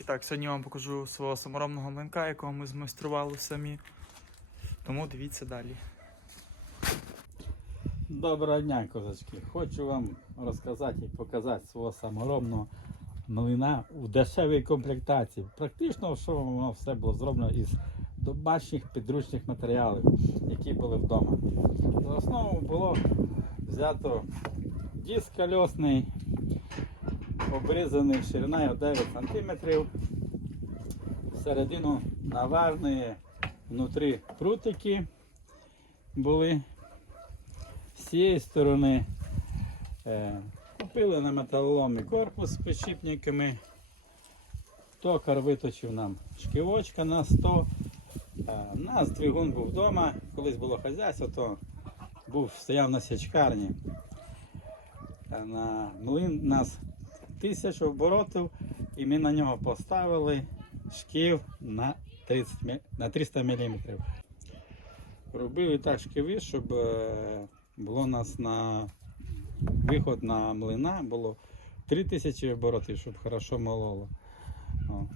І так, сьогодні я вам покажу свого саморобного млинка, якого ми змайстрували самі. Тому дивіться далі. Доброго дня, козачки. Хочу вам розказати і показати свого саморобного млина у дешевій комплектації. Практично, що воно все було зроблено із домашніх підручних матеріалів, які були вдома. За основу було взято диск кольосний, обрізаний шириною 9 см. Всередину наварні внутрі прутики були з цієї сторони е, купили на металоломі корпус з підшипниками. Токар виточив нам шківочка на 100. Е, у нас двигун був вдома, колись було хазяйство, то був, стояв на січкарні. Е, на млин нас тисячу оборотів і ми на нього поставили шків на, 30, на 300 мм. Робили так шківи, щоб е, було у нас на виход на млина було 3000 оборотів, щоб хорошо мололо. О.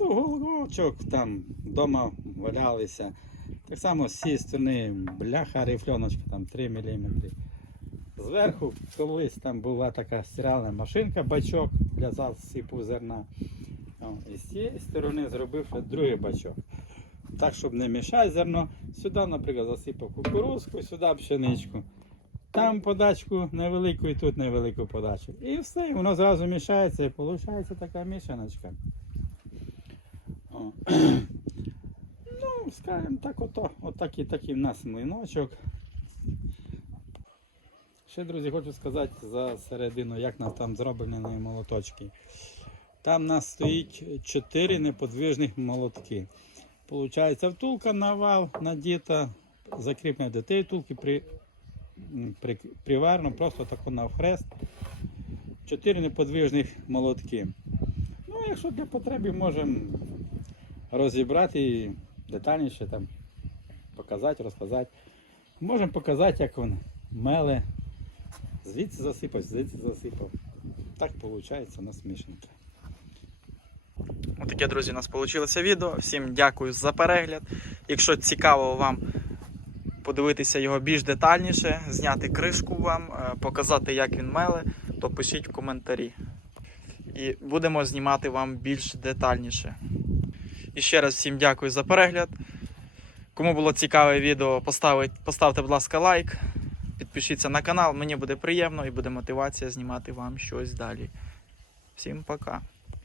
Ну, голочок там вдома валялися. Так само з цієї сторони бляха рифльоночка там 3 мм. Зверху колись там була така стиральна машинка, бачок для засипу зерна. І з цієї сторони зробив другий бачок. Так, щоб не мішати зерно, сюди, наприклад, засипав кукурузку, сюди пшеничку. Там подачку невелику і тут невелику подачу. І все, і воно зразу мішається і виходить така мішаночка. Ну, скажімо так, ото, отакий такий в нас млиночок. Ще, друзі, хочу сказати за середину, як нас там зроблені молоточки. Там у нас стоїть 4 неподвижних молотки. Получається, втулка на вал надіта, закріплена до тієї втулки при, при, приварно, просто тако навхрест. Чотири неподвижних молотки. Ну, якщо для потреби можемо розібрати і детальніше там показати, розказати. Можемо показати, як він меле. Звідси засипав, звідси засипав. Так виходить на смішненьке. Отаке, друзі, у нас вийшло відео. Всім дякую за перегляд. Якщо цікаво вам подивитися його більш детальніше, зняти кришку вам, е, показати, як він меле, то пишіть в коментарі. І будемо знімати вам більш детальніше. І ще раз всім дякую за перегляд. Кому було цікаве відео, поставте, будь ласка, лайк. Підпишіться на канал, мені буде приємно і буде мотивація знімати вам щось далі. Всім пока.